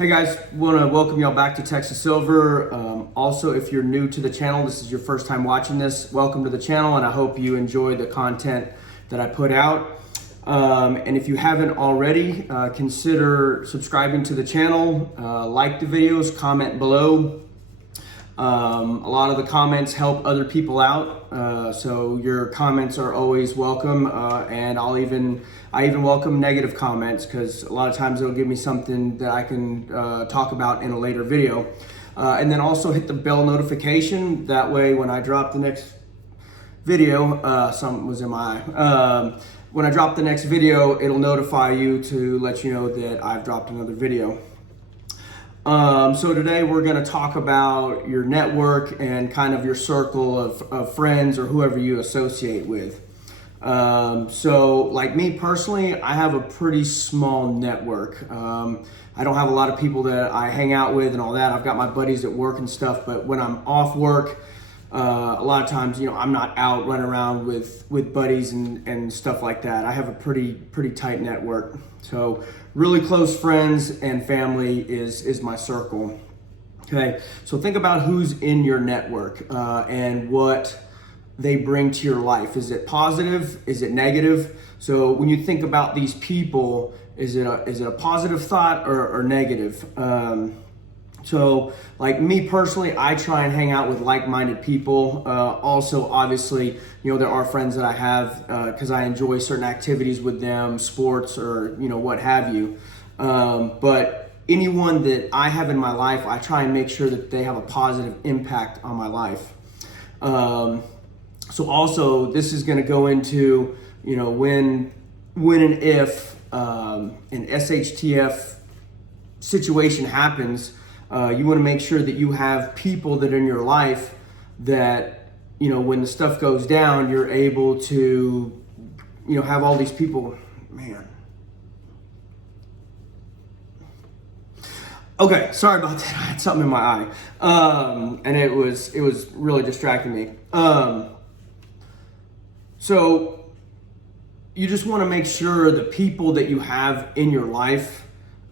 Hey guys, want to welcome y'all back to Texas Silver. Also, if you're new to the channel, this is your first time watching this, welcome to the channel, and I hope you enjoy the content that I put out. And if you haven't already, consider subscribing to the channel, like the videos, comment below. A lot of the comments help other people out, so your comments are always welcome, and I even welcome negative comments because a lot of times it'll give me something that I can talk about in a later video. And then also hit the bell notification, that way when I drop the next video, something was in my eye. When I drop the next video, it'll notify you to let you know that I've dropped another video. So today we're going to talk about your network and kind of your circle of friends or whoever you associate with. So like me personally, I have a pretty small network. I don't have a lot of people that I hang out with and all that. I've got my buddies at work and stuff, but when I'm off work, a lot of times, I'm not out running around with buddies and stuff like that. I have a pretty tight network. So really close friends and family is my circle. Okay, so think about who's in your network and what they bring to your life. Is it positive? Is it negative? So when you think about these people, is it a positive thought or negative? So like me personally, I try and hang out with like-minded people. Also, obviously, there are friends that I have because I enjoy certain activities with them, sports or, what have you. But anyone that I have in my life, I try and make sure that they have a positive impact on my life. So also, this is going to go into, when and if an SHTF situation happens, you want to make sure that you have people that are in your life that, when the stuff goes down, you're able to, have all these people, man. Okay, sorry about that. I had something in my eye, and it was really distracting me. So you just want to make sure the people that you have in your life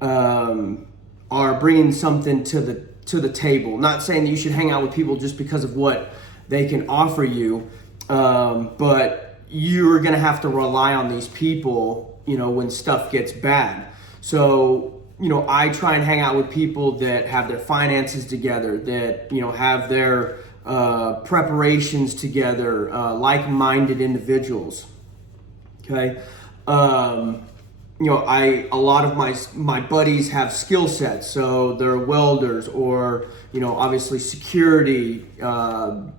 are bringing something to the table. Not saying that you should hang out with people just because of what they can offer you, but you're going to have to rely on these people, when stuff gets bad. So, I try and hang out with people that have their finances together, that, have their preparations together, like-minded individuals. Okay. A lot of my buddies have skill sets, so they're welders or, obviously security,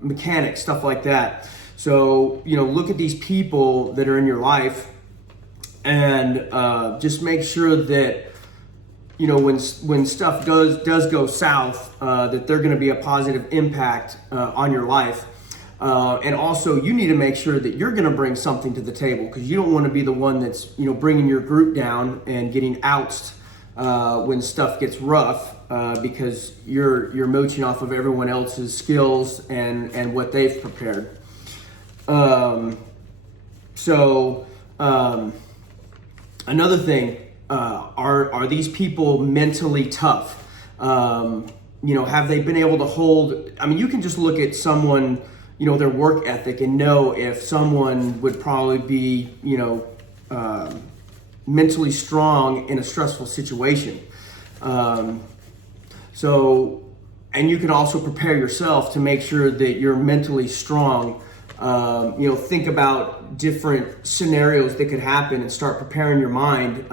mechanics, stuff like that. So, look at these people that are in your life and just make sure that, when stuff does go south, that they're going to be a positive impact on your life. And also, you need to make sure that you're going to bring something to the table, because you don't want to be the one that's, bringing your group down and getting ousted when stuff gets rough, because you're mooching off of everyone else's skills and what they've prepared. Another thing, are these people mentally tough? Have they been able to hold? I mean, you can just look at someone, their work ethic and know if someone would probably be, mentally strong in a stressful situation. And you can also prepare yourself to make sure that you're mentally strong. Think about different scenarios that could happen and start preparing your mind,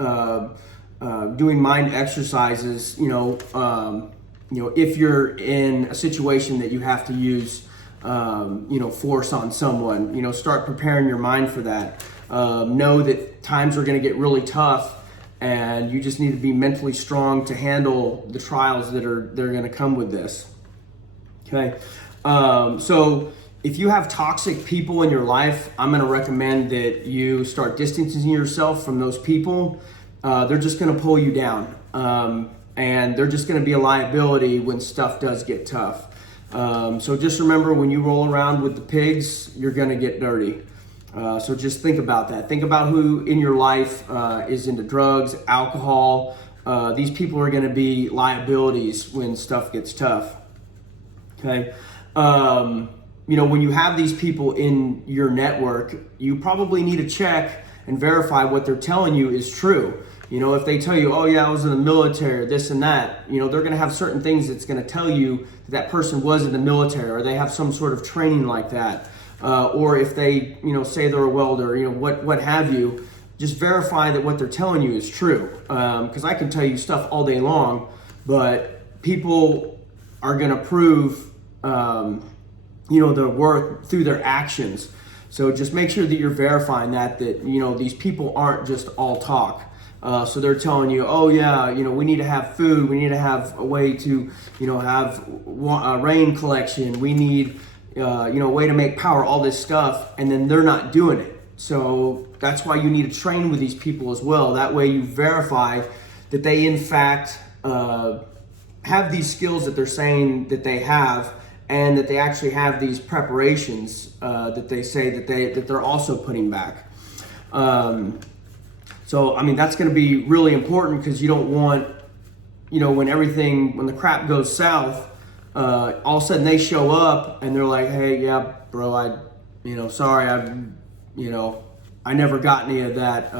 doing mind exercises, if you're in a situation that you have to use force on someone, start preparing your mind for that. Know that times are going to get really tough, and you just need to be mentally strong to handle the trials that are going to come with this. Okay. So if you have toxic people in your life, I'm going to recommend that you start distancing yourself from those people. They're just going to pull you down, and they're just going to be a liability when stuff does get tough. So just remember, when you roll around with the pigs, you're going to get dirty. So just think about that. Think about who in your life is into drugs, alcohol, these people are going to be liabilities when stuff gets tough. Okay. When you have these people in your network, you probably need to check and verify what they're telling you is true. If they tell you, oh yeah, I was in the military, this and that, they're going to have certain things that's going to tell you that person was in the military, or they have some sort of training like that. Or if they, say they're a welder, what have you, just verify that what they're telling you is true. Because I can tell you stuff all day long, but people are going to prove, their worth through their actions. So just make sure that you're verifying that these people aren't just all talk. So they're telling you, oh yeah, we need to have food, we need to have a way to, have rain collection, we need, a way to make power, all this stuff, and then they're not doing it. So that's why you need to train with these people as well. That way you verify that they in fact have these skills that they're saying that they have, and that they actually have these preparations that they say that they're also putting back. So, that's going to be really important, because you don't want, when the crap goes south, all of a sudden they show up and they're like, hey, yeah, bro, sorry, I never got any of that,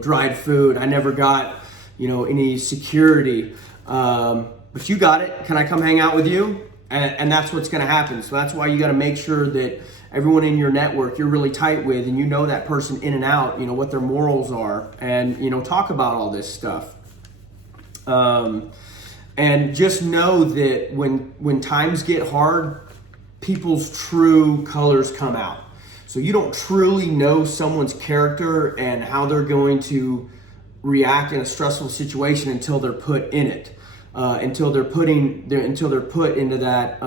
dried food. I never got, any security. But you got it. Can I come hang out with you? And that's what's going to happen. So that's why you got to make sure that everyone in your network you're really tight with, and that person in and out, what their morals are, and talk about all this stuff. And just know that when times get hard, people's true colors come out. So you don't truly know someone's character and how they're going to react in a stressful situation until they're put in it. Until they're put into that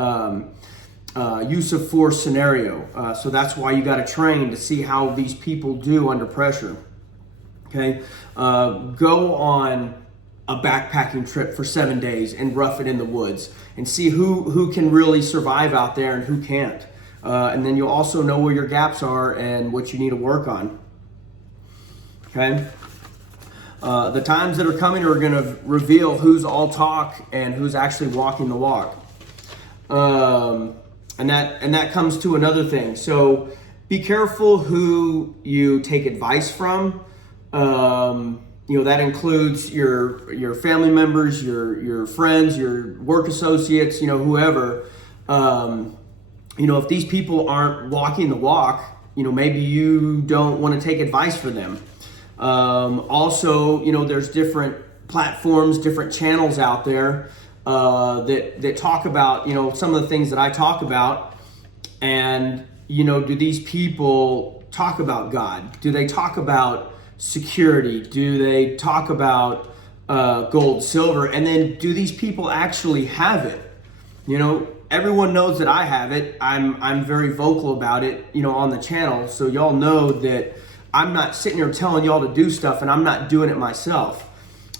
use of force scenario. So that's why you got to train to see how these people do under pressure. Okay, go on a backpacking trip for 7 days and rough it in the woods, and see who can really survive out there and who can't. And then you'll also know where your gaps are and what you need to work on. Okay. The times that are coming are going to reveal who's all talk and who's actually walking the walk. And that comes to another thing. So be careful who you take advice from. That includes your family members, your friends, your work associates, whoever. If these people aren't walking the walk, maybe you don't want to take advice from them. Also, there's different platforms, different channels out there that talk about, some of the things that I talk about. And, do these people talk about God? Do they talk about security? Do they talk about gold, silver? And then do these people actually have it? Everyone knows that I have it. I'm very vocal about it, on the channel. So y'all know that I'm not sitting here telling y'all to do stuff and I'm not doing it myself.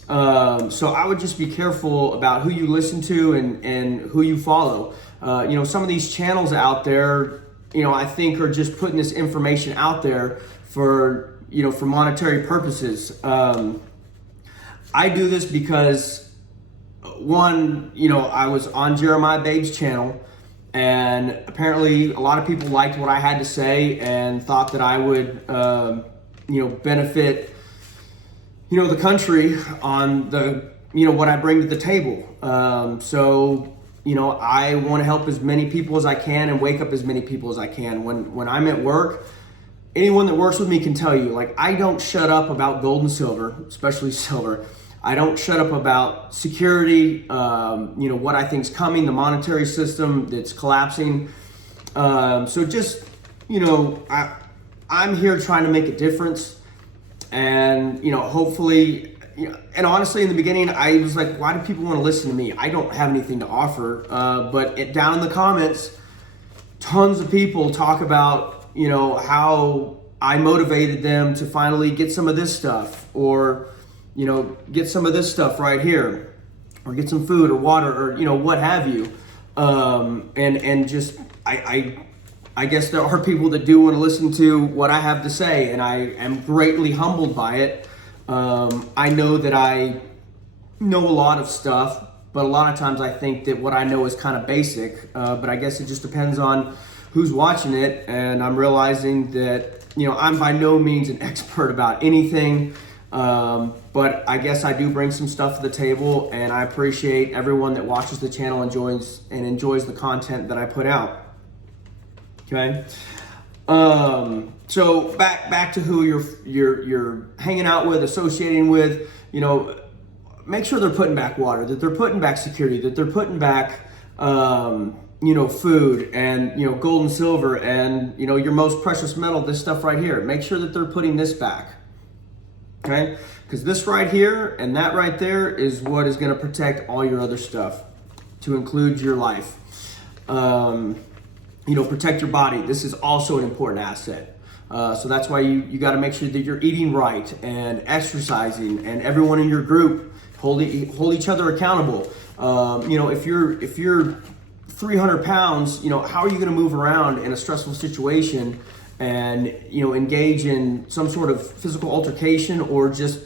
So I would just be careful about who you listen to and who you follow. Some of these channels out there, I think are just putting this information out there for monetary purposes. I do this because one, I was on Jeremiah Babe's channel, and apparently a lot of people liked what I had to say and thought that I would, benefit, the country on the, what I bring to the table. So I want to help as many people as I can and wake up as many people as I can. When I'm at work, anyone that works with me can tell you, I don't shut up about gold and silver, especially silver. I don't shut up about security, what I think's coming, the monetary system that's collapsing. So just, I'm here trying to make a difference. And, hopefully, and honestly, in the beginning, I was like, why do people want to listen to me? I don't have anything to offer. But down in the comments, tons of people talk about, how I motivated them to finally get some of this stuff, or, get some of this stuff right here, or get some food or water, or, what have you. And just, I guess there are people that do want to listen to what I have to say, and I am greatly humbled by it. I know that I know a lot of stuff, but a lot of times I think that what I know is kind of basic, but I guess it just depends on who's watching it. And I'm realizing that, I'm by no means an expert about anything, but I guess I do bring some stuff to the table, and I appreciate everyone that watches the channel, enjoys the content that I put out. Okay. So back to who you're hanging out with, associating with, make sure they're putting back water, that they're putting back security, that they're putting back, food and, gold and silver and, your most precious metal, this stuff right here. Make sure that they're putting this back. Okay. Because this right here and that right there is what is going to protect all your other stuff, to include your life. Protect your body. This is also an important asset. So that's why you got to make sure that you're eating right and exercising, and everyone in your group hold each other accountable. If you're 300 pounds, how are you going to move around in a stressful situation and, engage in some sort of physical altercation, or just,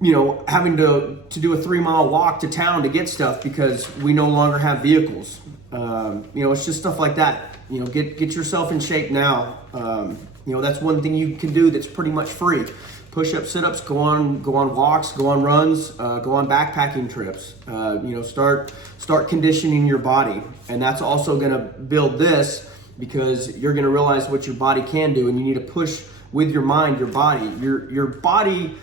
having to do a 3-mile walk to town to get stuff because we no longer have vehicles. It's just stuff like that. Get yourself in shape now. That's one thing you can do that's pretty much free. Push-ups, sit-ups, go on walks, go on runs, go on backpacking trips. Start conditioning your body, and that's also going to build this, because you're going to realize what your body can do, and you need to push with your mind, your body. Your body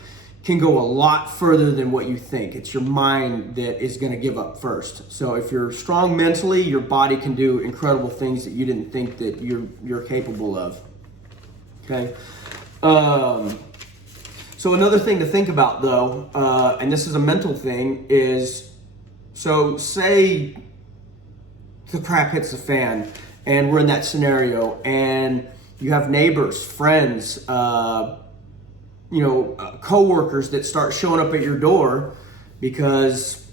can go a lot further than what you think. It's your mind that is going to give up first. So if you're strong mentally, your body can do incredible things that you didn't think that you're capable of. Okay. So another thing to think about, though, and this is a mental thing, is, so say the crap hits the fan and we're in that scenario, and you have neighbors, friends, coworkers that start showing up at your door because,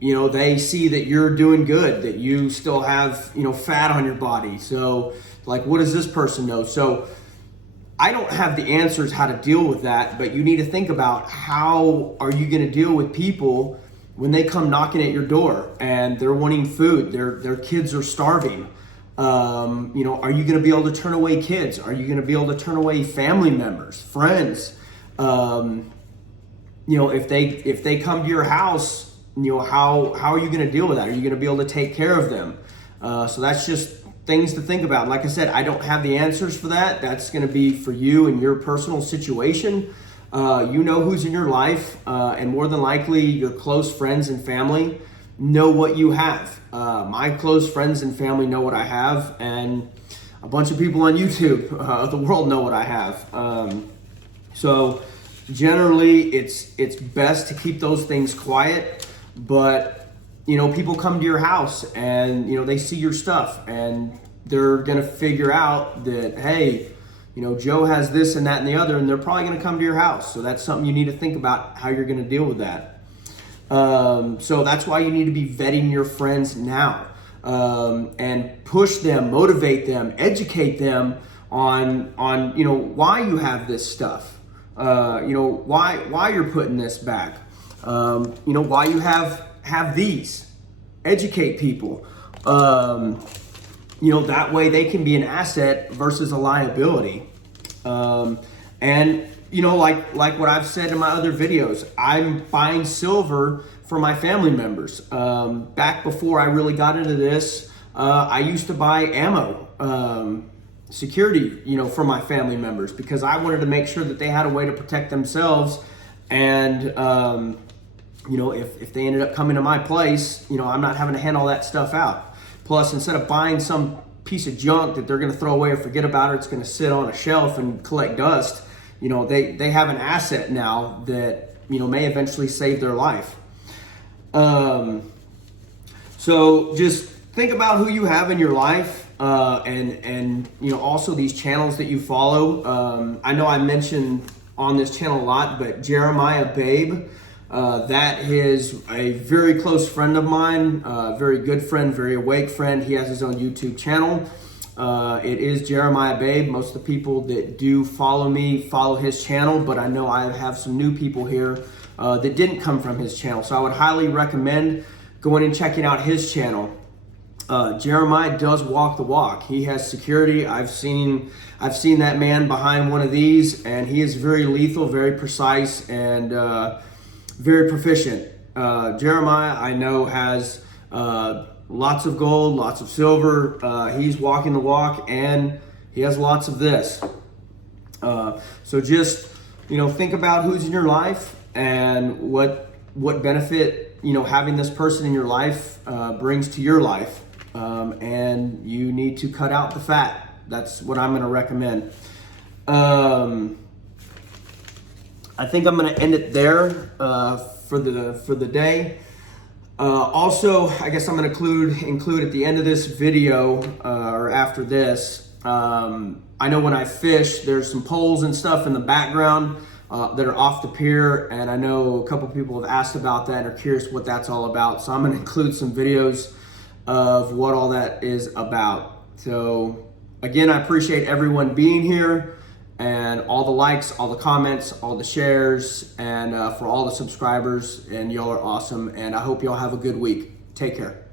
they see that you're doing good, that you still have, fat on your body. So like, what does this person know? So I don't have the answers how to deal with that, but you need to think about, how are you going to deal with people when they come knocking at your door and they're wanting food, their kids are starving. Are you going to be able to turn away kids? Are you going to be able to turn away family members, friends? If they come to your house, how are you going to deal with that? Are you going to be able to take care of them? So that's just things to think about. Like I said, I don't have the answers for that. That's going to be for you and your personal situation. Who's in your life, and more than likely your close friends and family know what you have. My close friends and family know what I have, and a bunch of people on YouTube, the world, know what I have. So generally it's best to keep those things quiet, but people come to your house and, they see your stuff and they're going to figure out that, hey, Joe has this and that and the other, and they're probably going to come to your house. So that's something you need to think about, how you're going to deal with that. So that's why you need to be vetting your friends now, and push them, motivate them, educate them on why you have this stuff, why you're putting this back, why you have these. Educate people. That way they can be an asset versus a liability. Like what I've said in my other videos, I'm buying silver for my family members. Back before I really got into this, I used to buy ammo, security, for my family members, because I wanted to make sure that they had a way to protect themselves. And, if they ended up coming to my place, I'm not having to hand all that stuff out. Plus, instead of buying some piece of junk that they're going to throw away or forget about, or it's going to sit on a shelf and collect dust, they have an asset now that, may eventually save their life. So just think about who you have in your life, and also these channels that you follow. I know I mentioned on this channel a lot, but Jeremiah Babe, that is a very close friend of mine, very good friend, very awake friend. He has his own YouTube channel. It is Jeremiah Babe. Most of the people that do follow me follow his channel, but I know I have some new people here that didn't come from his channel. So I would highly recommend going and checking out his channel. Jeremiah does walk the walk. He has security. I've seen that man behind one of these, and he is very lethal, very precise, and very proficient. Jeremiah, I know, has lots of gold, lots of silver. He's walking the walk, and he has lots of this. So just, think about who's in your life and what benefit, having this person in your life brings to your life. And you need to cut out the fat. That's what I'm going to recommend. I think I'm going to end it there for the day. Also, I guess I'm going to include at the end of this video or after this. I know when I fish, there's some poles and stuff in the background that are off the pier, and I know a couple people have asked about that and are curious what that's all about. So I'm going to include some videos of what all that is about. So again, I appreciate everyone being here, and all the likes, all the comments, all the shares, and for all the subscribers, and y'all are awesome, and I hope y'all have a good week. Take care.